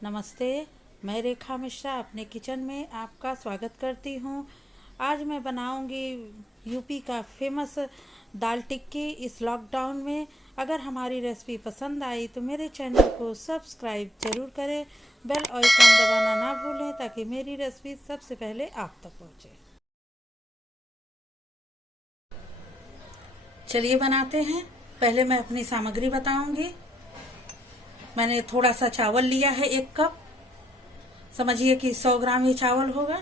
नमस्ते। मैं रेखा मिश्रा अपने किचन में आपका स्वागत करती हूँ। आज मैं बनाऊँगी यूपी का फेमस दाल टिक्की इस लॉकडाउन में। अगर हमारी रेसिपी पसंद आई तो मेरे चैनल को सब्सक्राइब ज़रूर करें, बेल आइकन दबाना ना भूलें ताकि मेरी रेसिपी सबसे पहले आप तक पहुँचे। चलिए बनाते हैं। पहले मैं अपनी सामग्री बताऊंगी। मैंने थोड़ा सा चावल लिया है, 1 कप, समझिए कि 100 ग्राम ये चावल होगा।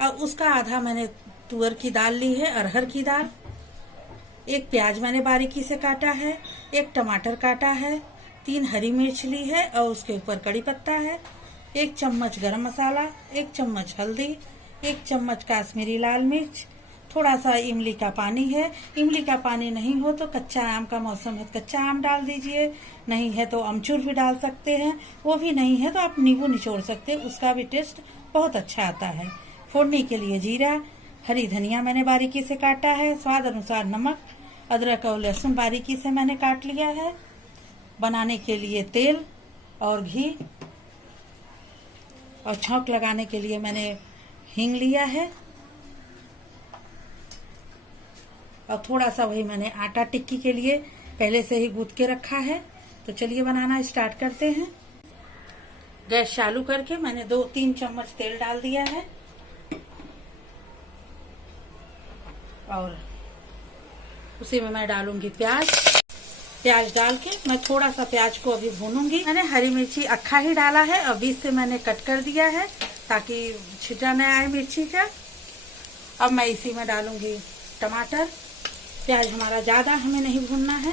और उसका आधा मैंने तुअर की दाल ली है, अरहर की दाल। 1 प्याज मैंने बारीकी से काटा है, 1 टमाटर काटा है, 3 हरी मिर्च ली है और उसके ऊपर कड़ी पत्ता है, 1 चम्मच गरम मसाला, 1 चम्मच हल्दी, 1 चम्मच काश्मीरी लाल मिर्च, थोड़ा सा इमली का पानी है। इमली का पानी नहीं हो तो कच्चा आम का मौसम है, कच्चा आम डाल दीजिए, नहीं है तो अमचूर भी डाल सकते हैं, वो भी नहीं है तो आप नींबू निचोड़ सकते हैं, उसका भी टेस्ट बहुत अच्छा आता है। फोड़ने के लिए जीरा, हरी धनिया मैंने बारीकी से काटा है, स्वाद अनुसार नमक, अदरक और लहसुन बारीकी से मैंने काट लिया है। बनाने के लिए तेल और घी, और छौंक लगाने के लिए मैंने हींग लिया है, और थोड़ा सा वही मैंने आटा टिक्की के लिए पहले से ही गूंथ के रखा है। तो चलिए बनाना स्टार्ट करते हैं। गैस चालू करके मैंने 2-3 चम्मच तेल डाल दिया है, और उसी में मैं डालूंगी प्याज। प्याज डाल के मैं थोड़ा सा प्याज को अभी भूनूंगी। मैंने हरी मिर्ची अक्खा ही डाला है और बीच से मैंने कट कर दिया है ताकि छिटा न आए मिर्ची का। अब मैं इसी में डालूंगी टमाटर। प्याज हमारा ज्यादा हमें नहीं भूनना है।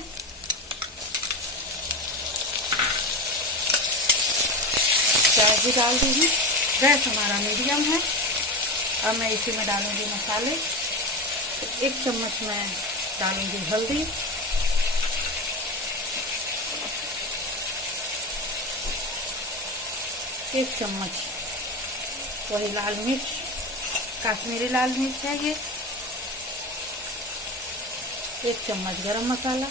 प्याज भी डाल दीजिए। गैस हमारा मीडियम है। अब मैं इसी में डालूंगी मसाले। 1 चम्मच मैं डालूंगी हल्दी, 1 चम्मच वही लाल मिर्च, काश्मीरी लाल मिर्च है ये, 1 चम्मच गरम मसाला।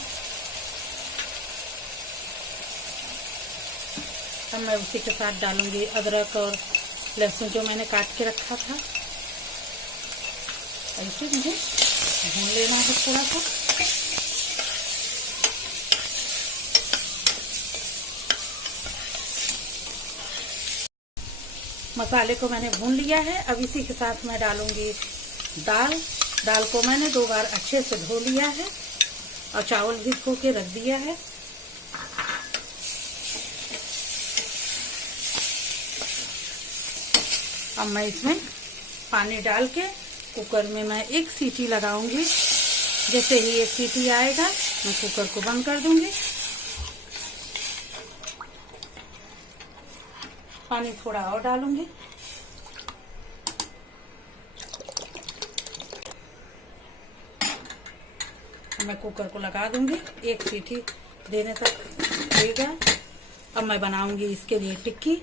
अब मैं उसी के साथ डालूंगी अदरक और लहसुन जो मैंने काट के रखा था। ऐसे मुझे भून लेना है थोड़ा सा। मसाले को मैंने भून लिया है। अब इसी के साथ मैं डालूंगी दाल। दाल को मैंने 2 बार अच्छे से धो लिया है और चावल भी धो के रख दिया है। अब मैं इसमें पानी डाल के कुकर में मैं 1 सीटी लगाऊंगी। जैसे ही 1 सीटी आएगा मैं कुकर को बंद कर दूंगी। पानी थोड़ा और डालूंगी। मैं कुकर को लगा दूंगी, 1 सीटी देने तक देगा। अब मैं बनाऊंगी इसके लिए टिक्की।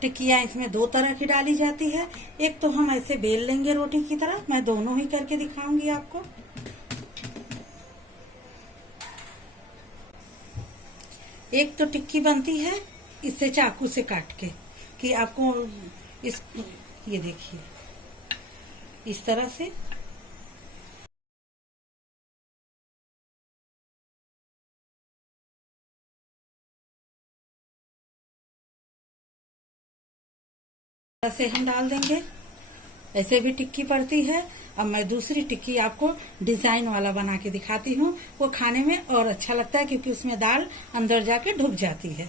टिक्कियाँ इसमें 2 तरह की डाली जाती है। एक तो हम ऐसे बेल लेंगे रोटी की तरह, मैं दोनों ही करके दिखाऊंगी आपको। एक तो टिक्की बनती है इससे चाकू से काट के, कि आपको इस ये देखिए इस तरह से हम डाल देंगे। ऐसे भी टिक्की पड़ती है। अब मैं दूसरी टिक्की आपको डिजाइन वाला बना के दिखाती हूँ। वो खाने में और अच्छा लगता है क्योंकि उसमें दाल अंदर जाके ढुक जाती है।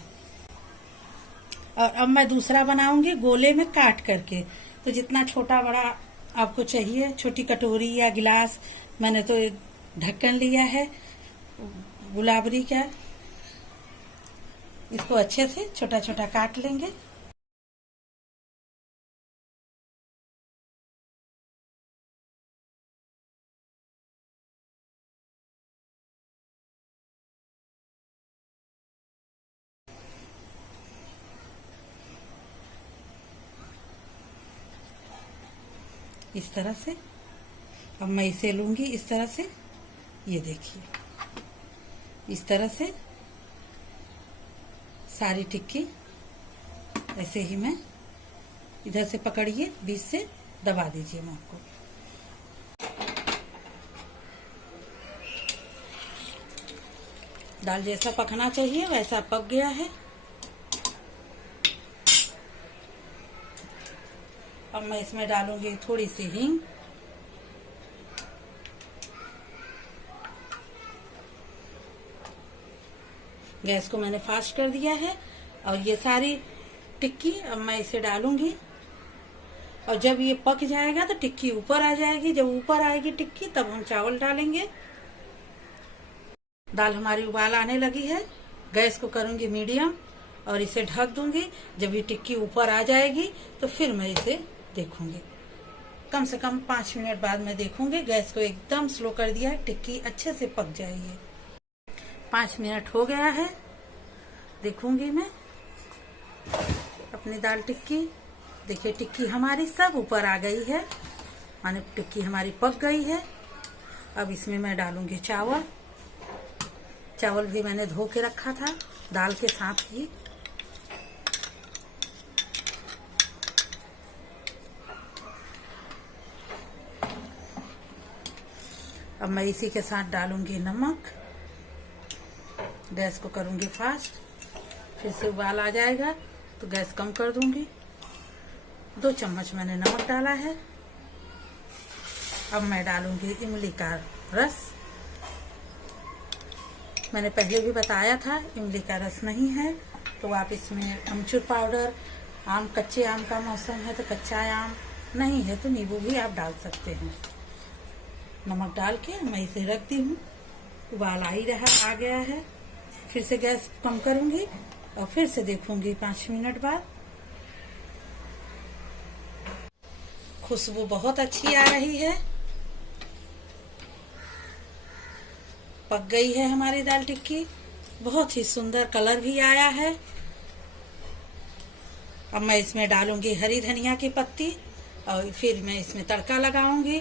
और अब मैं दूसरा बनाऊंगी गोले में काट करके। तो जितना छोटा बड़ा आपको चाहिए, छोटी कटोरी या गिलास, मैंने तो ढक्कन लिया है गुलाबरी का। इसको अच्छे से छोटा छोटा काट लेंगे। इस तरह से अब मैं इसे लूंगी इस तरह से। ये देखिए इस तरह से सारी टिक्की ऐसे ही मैं इधर से पकड़िए, बीच से दबा दीजिए मुंह को। दाल जैसा पकना चाहिए वैसा पक गया है। अब मैं इसमें डालूंगी थोड़ी सी हींग, गैस को मैंने फास्ट कर दिया है। और ये सारी टिक्की अब मैं इसे डालूंगी, और जब ये पक जाएगा तो टिक्की ऊपर आ जाएगी। जब ऊपर आएगी टिक्की तब हम चावल डालेंगे। दाल हमारी उबाल आने लगी है, गैस को करूंगी मीडियम और इसे ढक दूंगी। जब ये टिक्की ऊपर आ जाएगी तो फिर मैं इसे देखूंगी। कम से कम 5 मिनट बाद मैं देखूंगी। गैस को एकदम स्लो कर दिया है, टिक्की अच्छे से पक जाएगी। 5 मिनट हो गया है, देखूंगी मैं अपनी दाल टिक्की। देखिए टिक्की हमारी सब ऊपर आ गई है, माने टिक्की हमारी पक गई है। अब इसमें मैं डालूंगी चावल। चावल भी मैंने धो के रखा था दाल के साथ ही। अब मैं इसी के साथ डालूंगी नमक। गैस को करूंगी फास्ट, फिर से उबाल आ जाएगा तो गैस कम कर दूंगी। 2 चम्मच मैंने नमक डाला है। अब मैं डालूंगी इमली का रस। मैंने पहले भी बताया था इमली का रस नहीं है तो आप इसमें अमचूर पाउडर, कच्चे आम का मौसम है तो कच्चा आम, नहीं है तो नींबू भी आप डाल सकते हैं। नमक डाल के मैं इसे रखती हूँ। उबाल आ ही रहा, आ गया है। फिर से गैस कम करूंगी और फिर से देखूंगी 5 मिनट बाद। खुशबू बहुत अच्छी आ रही है, पक गई है हमारी दाल टिक्की। बहुत ही सुंदर कलर भी आया है। अब मैं इसमें डालूंगी हरी धनिया की पत्ती और फिर मैं इसमें तड़का लगाऊंगी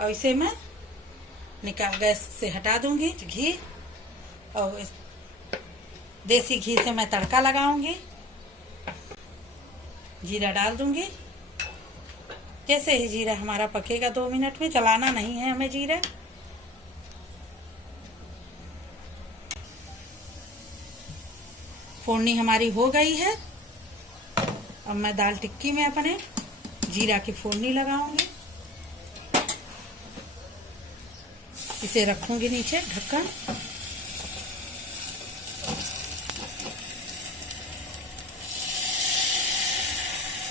और इसे मैं निकाल गैस से हटा दूंगी। घी और देसी घी से मैं तड़का लगाऊंगी। जीरा डाल दूंगी। जैसे ही जीरा हमारा पकेगा 2 मिनट में, जलाना नहीं है हमें जीरा। फोड़नी हमारी हो गई है। अब मैं दाल टिक्की में अपने जीरा की फोड़नी लगाऊंगी। इसे रखूंगी नीचे ढक्कन।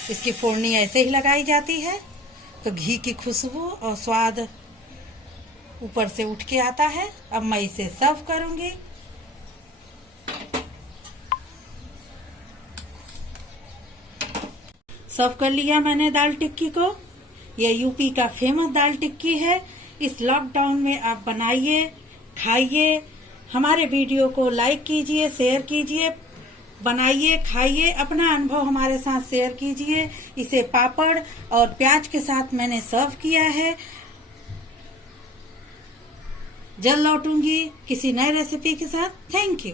इसकी फोड़नी ऐसे ही लगाई जाती है तो घी की खुशबू और स्वाद ऊपर से उठ के आता है। अब मैं इसे सर्व करूंगी। सर्व कर लिया मैंने दाल टिक्की को। यह यूपी का फेमस दाल टिक्की है। इस लॉकडाउन में आप बनाइए, खाइए। हमारे वीडियो को लाइक कीजिए, शेयर कीजिए, बनाइए, खाइए, अपना अनुभव हमारे साथ शेयर कीजिए। इसे पापड़ और प्याज के साथ मैंने सर्व किया है। जल्द लौटूंगी किसी नए रेसिपी के साथ। Thank you.